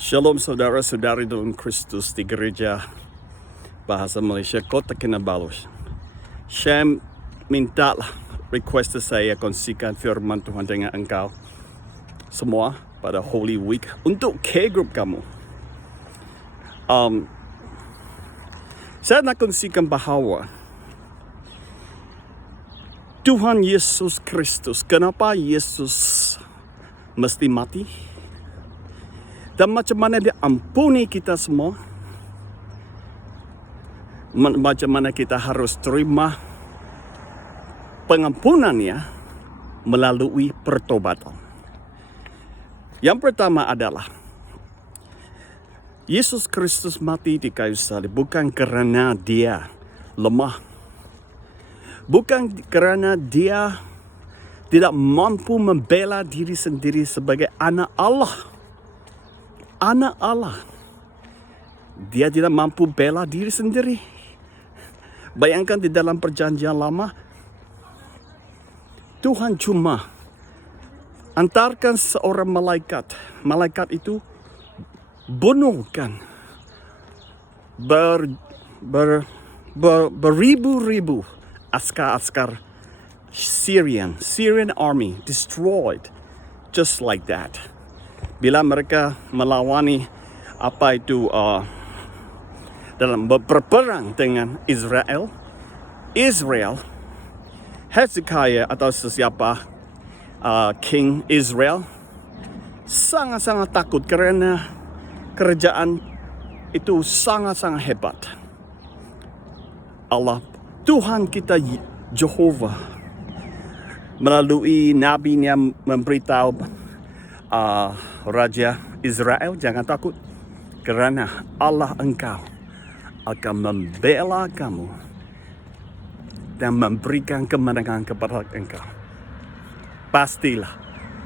Shalom saudara-saudari dalam Kristus di gereja Bahasa Malaysia Kota Kinabalu. Saya minta request saya kongsikan firman Tuhan dengan engkau semua pada Holy Week untuk K group kamu. Saya nak kongsikan bahawa Tuhan Yesus Kristus, kenapa Yesus mesti mati? Dan macam mana dia ampuni kita semua? Macam mana kita harus terima pengampunannya melalui pertobatan. Yang pertama adalah Yesus Kristus mati di kayu salib bukan kerana dia lemah. Bukan kerana dia tidak mampu membela diri sendiri sebagai anak Allah. Anak Allah. Dia tidak mampu bela diri sendiri. Bayangkan di dalam perjanjian lama, Tuhan cuma antarkan seorang malaikat. Malaikat itu bunuhkan beribu-ribu askar-askar Syrian army destroyed just like that. Bila mereka melawani dalam berperang dengan Israel, Hezekiah atau sesiapa King Israel sangat-sangat takut karena kerajaan itu sangat-sangat hebat. Allah, Tuhan kita Jehovah melalui nabinya memberitahu Raja Israel, jangan takut kerana Allah engkau akan membela kamu dan memberikan kemenangan kepada engkau. Pastilah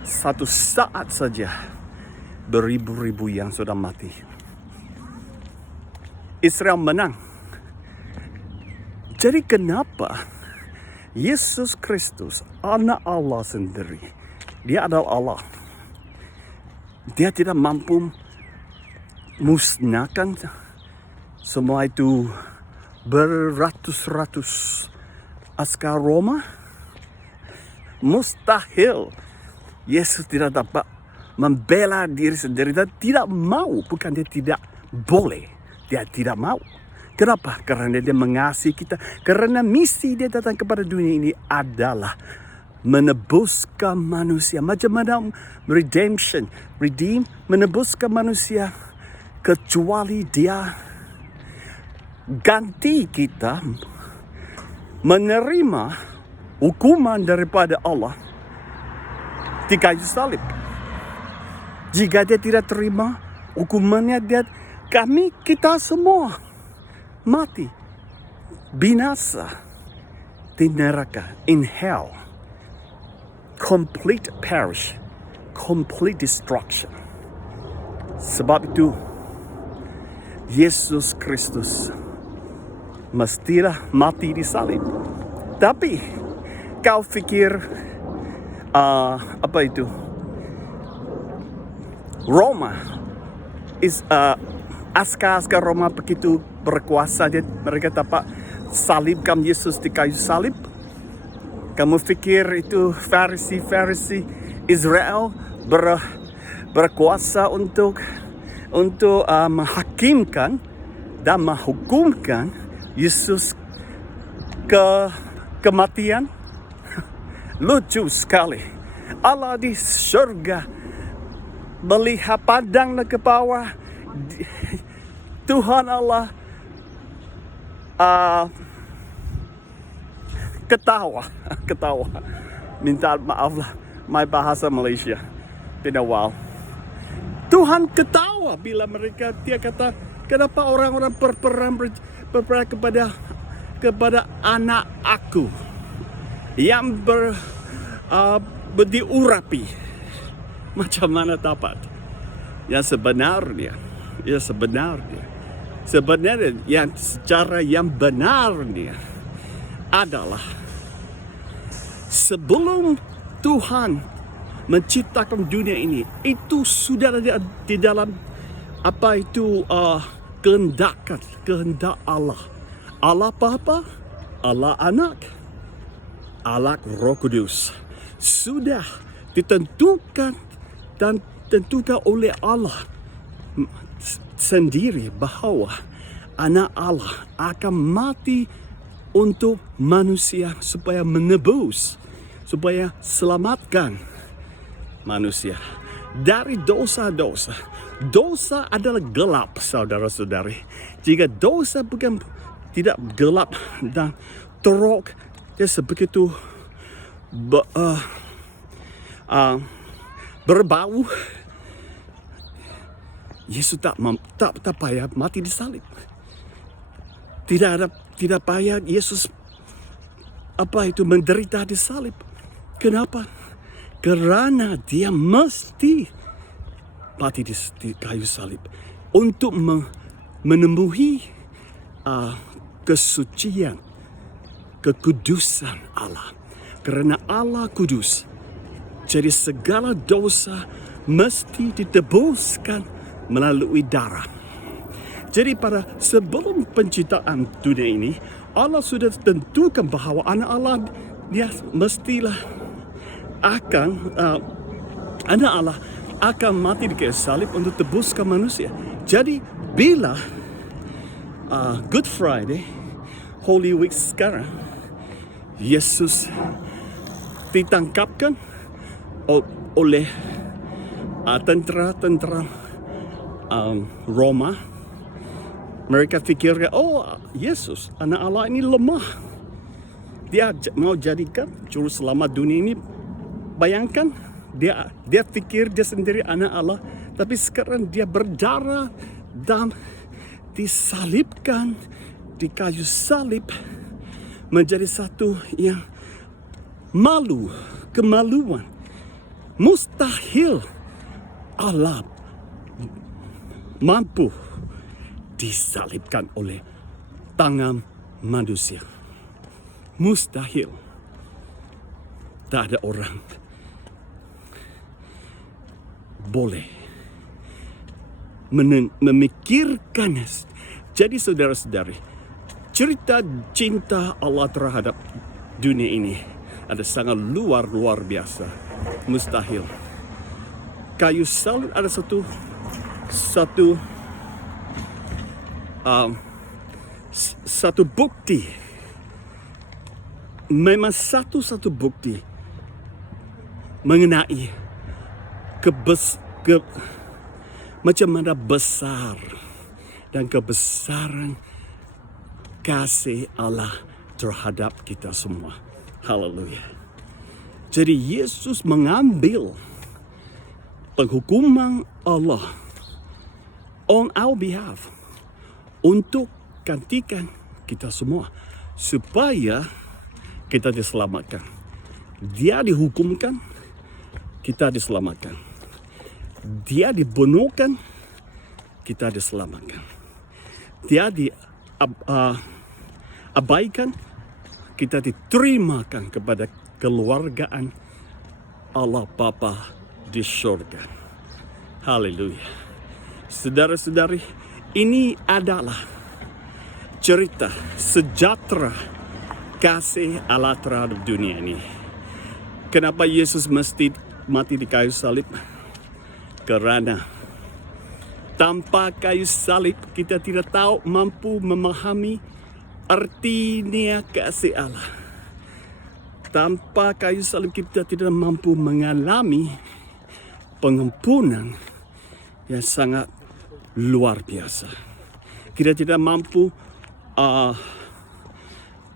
satu saat saja beribu-ribu yang sudah mati. Israel menang. Jadi kenapa Yesus Kristus, anak Allah sendiri, dia adalah Allah, dia tidak mampu musnahkan semua itu beratus-ratus askar Roma? Mustahil. Yesus tidak dapat membela diri sendiri dan tidak mau. Bukan dia tidak boleh, dia tidak mau. Kenapa? Karena dia mengasihi kita. Karena misi dia datang kepada dunia ini adalah menebuskan manusia. Macam mana menebuskan manusia, kecuali dia ganti kita menerima hukuman daripada Allah di kayu salib. Jika dia tidak terima hukumannya, kita semua mati, binasa di neraka, in hell. Complete perish, complete destruction. Sebab itu Yesus Kristus mestilah mati di salib. Tapi kau fikir Roma askar-askar Roma begitu berkuasa, mereka dapat salibkan Yesus di kayu salib? Kamu fikir itu Farisi Israel berkuasa untuk menghakimkan dan menghukumkan Yesus ke kematian? Lucu sekali. Allah di surga melihat, pandanglah ke bawah. Tuhan Allah ketawa. Minta maaf lah, my bahasa Malaysia pinawal. Tuhan ketawa bila dia kata, kenapa orang-orang berperang kepada anak aku yang diurapi. Macam mana dapat? Yang sebenarnya yang secara yang benarnya adalah sebelum Tuhan menciptakan dunia ini, itu sudah ada di dalam apa itu kehendak Allah. Allah Bapa, Allah Anak, Allah Roh Kudus. Sudah ditentukan dan tentukan oleh Allah sendiri bahawa anak Allah akan mati untuk manusia supaya menebus, supaya selamatkan manusia dari dosa-dosa. Dosa adalah gelap, saudara-saudari. Jika dosa tidak gelap dan teruk, dia sebegitu berbau. Yesus tak payah mati di salib. Tidak payah Yesus menderita di salib. Kenapa? Karena dia mesti mati di kayu salib untuk menemui kesucian, kekudusan Allah. Karena Allah kudus, jadi segala dosa mesti ditebuskan melalui darah. Jadi sebelum penciptaan dunia ini, Allah sudah tentukan bahawa anak Allah dia mestilah anak Allah akan mati di kayu salib untuk tebuskan manusia. Jadi bila Good Friday, Holy Week sekarang, Yesus ditangkapkan oleh tentara Roma. Mereka fikirkan, Yesus, anak Allah ini lemah. Dia mau jadikan juru selamat dunia ini. Bayangkan, dia pikir dia sendiri anak Allah, tapi sekarang dia berdarah dan disalibkan di kayu salib menjadi satu yang kemaluan. Mustahil Allah mampu disalibkan oleh tangan manusia. Mustahil. Tak ada orang boleh memikirkan. Jadi saudara-saudari, cerita cinta Allah terhadap dunia ini ada sangat luar biasa. Mustahil. Kayu salib ada satu bukti. Memang satu bukti mengenai macam mana besar dan kebesaran kasih Allah terhadap kita semua. Haleluya. Jadi Yesus mengambil penghukuman Allah on our behalf untuk gantikan kita semua supaya kita diselamatkan. Dia dihukumkan, kita diselamatkan. Dia dibunuhkan, kita diselamatkan. Dia diabaikan, kita diterimakan kepada keluargaan Allah Bapa di surga. Haleluya. Saudara-saudari, ini adalah cerita sejahtera kasih Allah terhadap dunia ini. Kenapa Yesus mesti mati di kayu salib? Karena tanpa kayu salib kita tidak mampu memahami artinya kasih Allah. Tanpa kayu salib kita tidak mampu mengalami pengampunan yang sangat luar biasa. Kita tidak mampu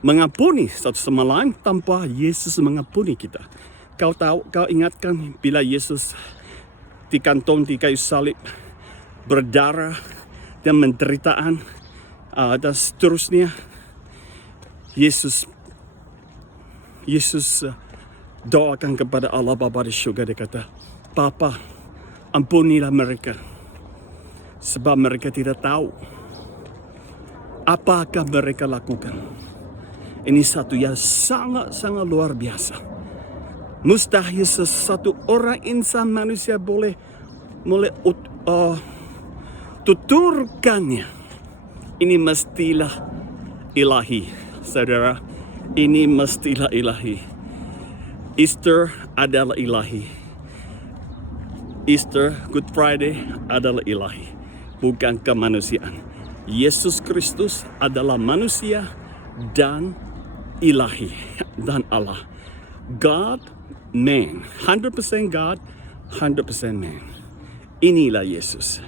mengampuni satu sama lain tanpa Yesus mengampuni kita. Kau ingatkan bila Yesus dikantung di kayu salib, berdarah dan penderitaan dan seterusnya. Yesus doakan kepada Allah Bapa di surga. Dia kata, Bapa, ampunilah mereka, sebab mereka tidak tahu apakah mereka lakukan. Ini satu yang sangat luar biasa. Mustahil sesuatu orang insan manusia boleh tuturkannya. Ini mestilah ilahi, saudara. Ini mestilah ilahi. Easter adalah ilahi. Easter, Good Friday adalah ilahi, bukan kemanusiaan. Yesus Kristus adalah manusia dan ilahi dan Allah. God, man. 100% God, 100% man. Inilah Yesus.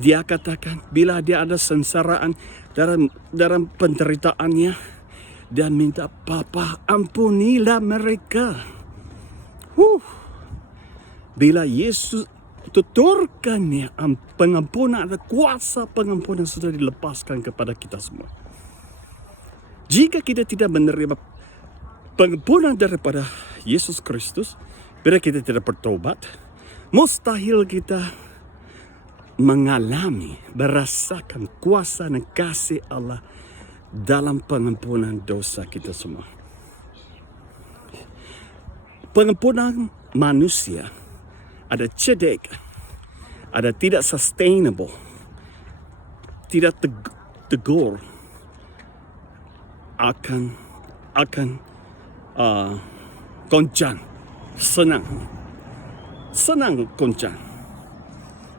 Dia katakan bila dia ada sengsaraan dalam penderitaannya, dia minta, Bapa, ampunilah mereka. Bila Yesus tuturkannya, pengampunan, ada kuasa pengampunan sudah dilepaskan kepada kita semua. Jika kita tidak menerima pengampunan daripada Yesus Kristus, bila kita tidak bertobat, mustahil kita mengalami, merasakan kuasa dan kasih Allah dalam pengampunan dosa kita semua. Pengampunan manusia ada cedek, ada tidak sustainable, tidak tegur, akan goncang, senang goncang.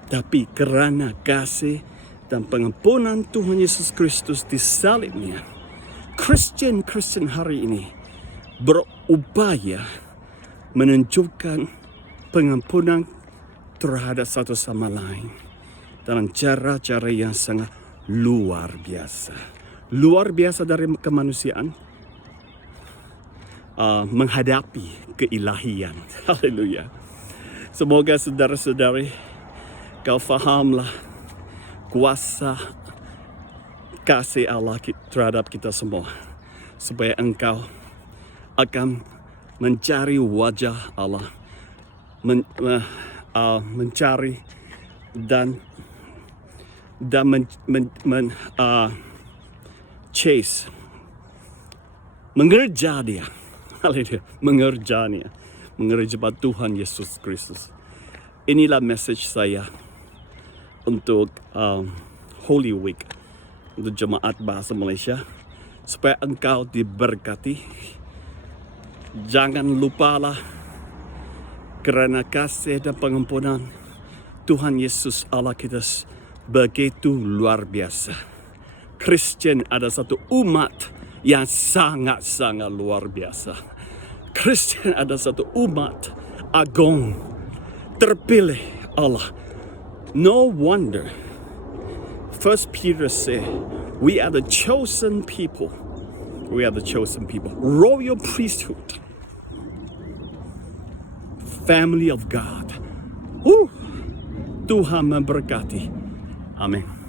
Tapi kerana kasih dan pengampunan Tuhan Yesus Kristus di salibnya, Christian hari ini berupaya menunjukkan pengampunan terhadap satu sama lain dalam cara-cara yang sangat luar biasa. Luar biasa dari kemanusiaan, menghadapi keilahian. Haleluya. Semoga saudara-saudari kau fahamlah kuasa kasih Allah terhadap kita semua, supaya engkau akan mencari wajah Allah, mencari dan chase, mengerja dia. Haleluya, mengerjanya, mengerja Tuhan Yesus Kristus. Inilah message saya untuk Holy Week, untuk jemaat bahasa Malaysia, supaya engkau diberkati. Jangan lupalah, kerana kasih dan pengampunan Tuhan Yesus Allah kita begitu luar biasa. Kristen ada satu umat yang sangat-sangat luar biasa. Kristen ada satu umat agung, terpilih Allah. No wonder 1 Peter said, we are the chosen people. We are the chosen people. Royal priesthood. Family of God. Tuhan memberkati. Amin.